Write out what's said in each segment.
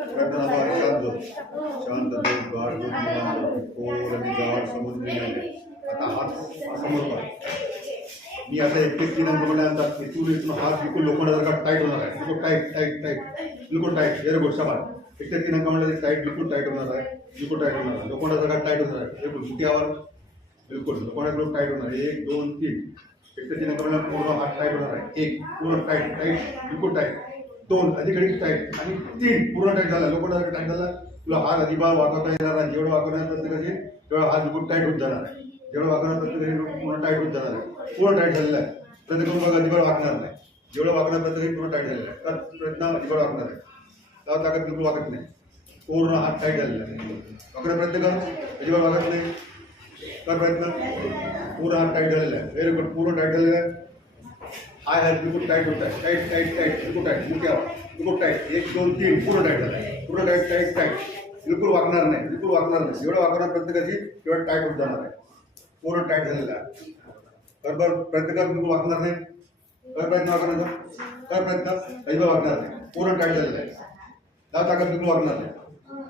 शांत शांत गाढ खोल आणि गाढ समुद्र आता हात समोर पहा. मी आता 31 नंबर म्हटल्यानंतर इथून हात बिलकुल लोखंडासारखा टाईट होणार आहे. बिलकुल टाईट टाईट टाईट बिलकुल टाईट. वेरी गुड शाबास. 31 अंक म्हटलं टाईट बिलकुल टाईट होणार आहे. बिलकुल टाईट होणार आहे. लोखंडासारखा टाईट होणार आहे. बिलकुल मुठ्यावर बिलकुल लोखंडासारखं टाईट होणार आहे. 1 2 3 31 अंक म्हटलं पूर्ण हात टाईट होणार आहे. 1 पूर्ण टाईट टाईट बिलकुल टाईट. 2 अधिक टाईट आणि 3 पूर्ण टाईट झाला. लोखंडासारखा टाईट झाला. तुला हात अजिबात वाकवता येणार नाही. जेवढं वाकवणार प्रत्येकाचे तेवढा हात बिलकुल टाईट होत जाणार आहे. जेवढं वाकवणार प्रत्येकाचे पूर्ण टाईट होत जाणार आहे. पूर्ण टाईट झालेला आहे. प्रत्येक बघा अजिबात वाकणार नाही. जेवढं वाकणार प्रत्येक पूर्ण टाईट झालेला आहे. तर प्रयत्न अजिबात वाकणार आहे. त्यावर ताकद बिलकुल वाकत नाही. पूर्ण हात टाईट झालेला आहे. वाकणार प्रयत्न कर. अजिबात वाकत नाही. कर प्रयत्न. पूर्ण हात टाईट झालेला आहे. Very good. पूर्ण टाईट झालेला आहे. हाय हात बिलकुल टाईट होत आहे. टाईट टाईट टाईट बिलकुल टाईट. बिलकुल टाईट. 1 2 3 पूर्ण टाईट झाला आहे. पूर्ण टाईट टाईट टाईट. बिलकुल वाकणार नाही. बिलकुल वाकणार नाही. जेवढं वाकणार प्रत्येकाची तेवढं टाईट होत जाणार आहे. पूर्ण टाईट झालेला आहे. बरोबर प्रत्येकाला बिलकुल वाकणार नाही. कर प्रयत्न वाकण्याचा. कर प्रयत्न. अजिबात वाकणार नाही. पूर्ण टाईट झालेला आहे. त्या ताकद बिलकुल वाकणार नाही.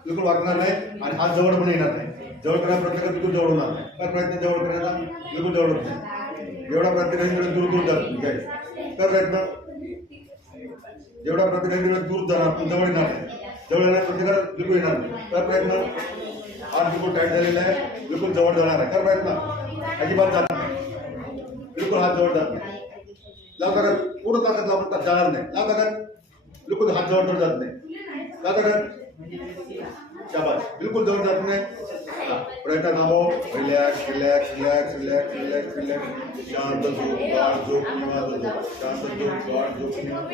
बिलकुल वाकणार नाही आणि हात जवळ पण येणार नाही. जवळ करण्याचा प्रत्येकाला बिलकुल जवळ होणार नाही. कर प्रयत्न जवळ करण्याचा बिलकुल जवळ होत नाही. जेवढा प्रत्येकाने दूर दूर जात कर प्रयत्न. जेवढा प्रत्येकाने दूर जाणार पण जवळ येणार नाही. जवळ येणार प्रत्येकाला बिलकुल येणार नाही. कर प्रयत्न. हात बिलकुल टाईट झालेला आहे. बिलकुल जवळ जाणार आहे. कर प्रयत्न. अजिबात जात नाही. बिलकुल हात जवळ जात नाही. लाव ताकद. पूर्ण ताकद लावून जाणार नाही. लाव ताकद. बिलकुल हात जवळ जात नाही. लाव ताकद. शाबास. बिलकुल जवळ जात नाही. प्रयत्न थांबव. Relax relax relax relax relax relax. शांत झोप गाढ झोप निवांत झोप. शांत झोप गाढ झोप निवांत.